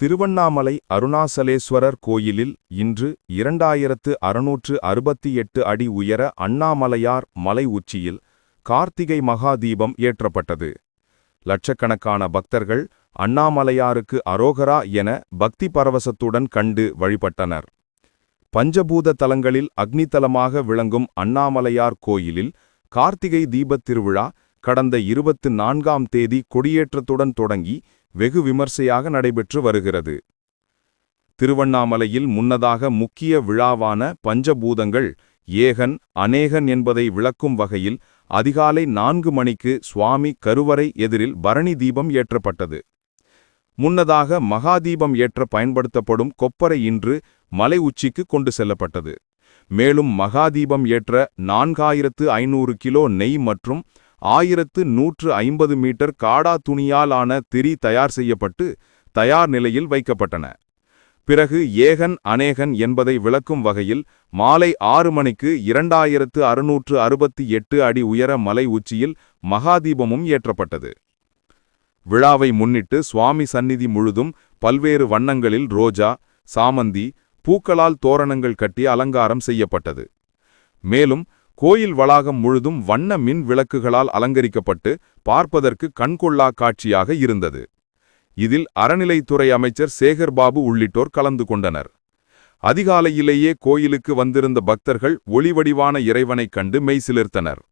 திருவண்ணாமலை அருணாசலேஸ்வரர் கோயிலில் இன்று 2668 அடி உயர அண்ணாமலையார் மலை உச்சியில் கார்த்திகை மகா தீபம் ஏற்றப்பட்டது. லட்சக்கணக்கான பக்தர்கள் அண்ணாமலையாருக்கு அரோகரா என பக்தி பரவசத்துடன் கண்டு வழிபட்டனர். பஞ்சபூத தலங்களில் அக்னிதலமாக விளங்கும் அண்ணாமலையார் கோயிலில் கார்த்திகை தீபத் திருவிழா கடந்த 24ஆம் தேதி கொடியேற்றத்துடன் தொடங்கி வெகு விமர்சையாக நடைபெற்று வருகிறது. திருவண்ணாமலையில் முன்னதாக முக்கிய விழாவான பஞ்சபூதங்கள் ஏகன் அநேகன் என்பதை விளக்கும் வகையில் அதிகாலை 4 மணிக்கு சுவாமி கருவறை எதிரில் பரணி தீபம் ஏற்றப்பட்டது. முன்னதாக மகாதீபம் ஏற்ற பயன்படுத்தப்படும் கொப்பரை இன்று மலை உச்சிக்கு கொண்டு செல்லப்பட்டது. மேலும் மகாதீபம் ஏற்ற 4500 கிலோ நெய் மற்றும் 1150 மீட்டர் காடா துணியால் ஆன திரி தயார் செய்யப்பட்டு தயார் நிலையில் வைக்கப்பட்டன. பிறகு ஏகன் அநேகன் என்பதை விளக்கும் வகையில் மாலை 6 மணிக்கு 2668 அடி உயர மலை உச்சியில் மகாதீபமும் ஏற்றப்பட்டது. விழாவை முன்னிட்டு சுவாமி சந்நிதி முழுதும் பல்வேறு வண்ணங்களில் ரோஜா, சாமந்தி, பூக்களால் தோரணங்கள் கட்டி அலங்காரம் செய்யப்பட்டது. மேலும் கோயில் வளாகம் முழுதும் வண்ண மின் விளக்குகளால் அலங்கரிக்கப்பட்டு பார்ப்பதற்கு கண்கொள்ளா காட்சியாக இருந்தது. இதில் அறநிலைத்துறை அமைச்சர் சேகர்பாபு உள்ளிட்டோர் கலந்து கொண்டனர். அதிகாலையிலேயே கோயிலுக்கு வந்திருந்த பக்தர்கள் ஒளிவடிவான இறைவனைக் கண்டு மெய்சிலிர்த்தனர்.